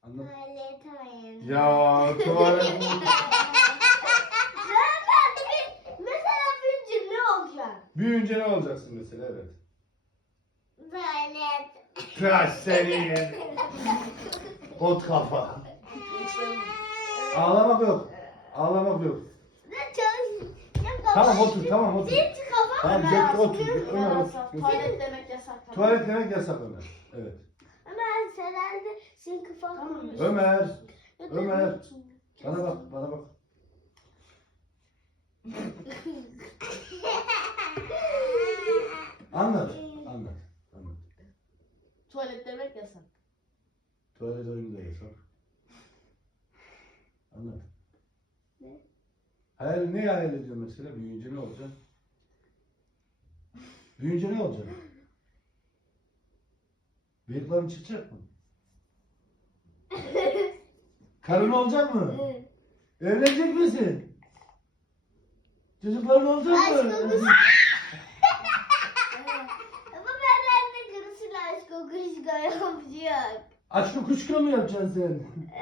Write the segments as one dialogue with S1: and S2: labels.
S1: Anlat.
S2: Tuvalet oyunu.
S1: Ya tuvalet.
S2: Mesela büyünce ne olacak?
S1: Büyüyünce ne olacaksın mesela? Evet.
S2: Tuvalet.
S1: Tıraş senin. Ot kafa. Ağlamak yok. Ağlamak yok. Tamam otur, tamam otur.
S2: Zinci kafa.
S1: Tamam gökte otur. Ömer otur.
S3: Tuvalet demek yasak.
S1: Tuvalet demek yasak Ömer. Evet.
S2: Ömer sen herhalde senin kafan
S3: Tamam.
S2: koymuş.
S1: Ömer.
S2: Ya da
S1: Ömer.
S2: yok.
S1: Bana bak, bana bak. Anlat. Anlat. Anlat.
S3: Tuvalet demek yasak.
S1: Tuvalet oyunu da yasak. Anlat.
S2: Ne?
S1: Ne hayal ediyorsun mesela? Büyüyünce ne olacak? Büyüyünce ne olacak? Bıyıkların çıkacak mı? Karın olacak mı?
S2: Evet.
S1: Evlenecek misin? Çocukların olacak mı?
S2: Aşk Ama ben herhalde karısıyla aşk kokuşka yapacak.
S1: Aşkı kuşka mı yapacaksın sen?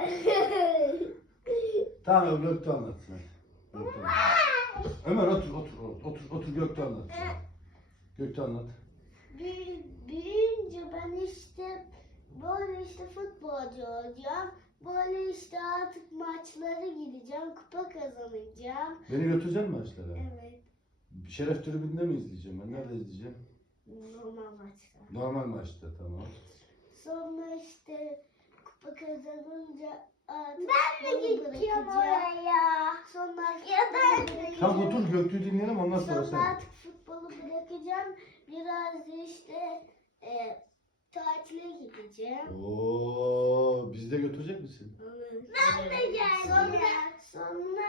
S1: Tamam Gökte anlat sen. Gökte anlat. Ömer otur Gökte anlat. Gökte anlat.
S2: Büyüyünce ben işte böyle işte futbolcu olacağım. Böyle işte artık maçlara gideceğim. Kupa kazanacağım.
S1: Beni götürecek misin maçlara?
S2: Evet.
S1: Şeref tribünde mi izleyeceğim ben? Nerede izleyeceğim?
S2: Normal maçta.
S1: Normal maçta tamam.
S2: Sonra işte kupa kazanınca artık ben de gideceğim oraya. Sonra ya
S1: Tamam otur Göktü'yü dinleyelim ondan sonra
S2: Sonra
S1: sen.
S2: artık futbolu bırakacağım. Biraz da işte tatile gideceğim.
S1: Oo, bizi de götürecek misin?
S2: Ben de geldim. Sonra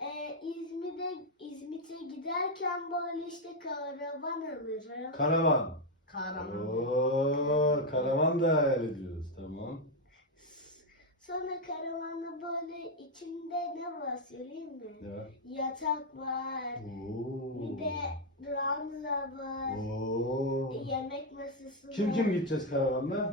S2: İzmit'e giderken böyle işte karavan alırım.
S1: Karavan.
S3: Kahraman.
S1: Oo, karavan da hayal ediyoruz tamam.
S2: Sonra karavanda böyle içinde ne var söyleyeyim mi?
S1: Ne var?
S2: Yatak var.
S1: Oo.
S2: Bir de ranza var.
S1: Oo.
S2: Yemek masası var.
S1: Kim gideceğiz karavanla?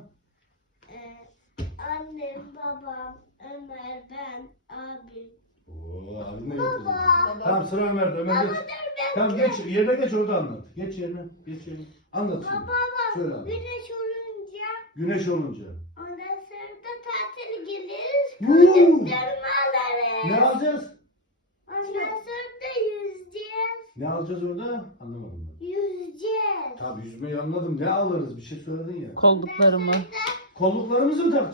S2: Annem, babam, Ömer, ben, abim.
S1: Oo, abin de götürecek.
S3: Baba.
S1: Tamam sıra Ömer'de. Ömer geç. Tamam geç yerine geç orada anlat. Geç yerine. Geç yerine. Anlat şimdi. Söyle anlat.
S2: Güneş olunca
S1: Güneş olunca.
S2: ondan sonra da tatil geliriz.
S1: Woo!
S2: Çocuklarımı alırız.
S1: Ne alacağız?
S2: Ondan sonra da yüzeceğiz.
S1: Ne alacağız orada? Anlamadım ben.
S2: Yüzeceğiz.
S1: Tabii yüzmeyi anladım. Ne alırız? Bir şey söyledin ya.
S4: Kolluklarımı.
S1: Kolluklarımızı mı tak?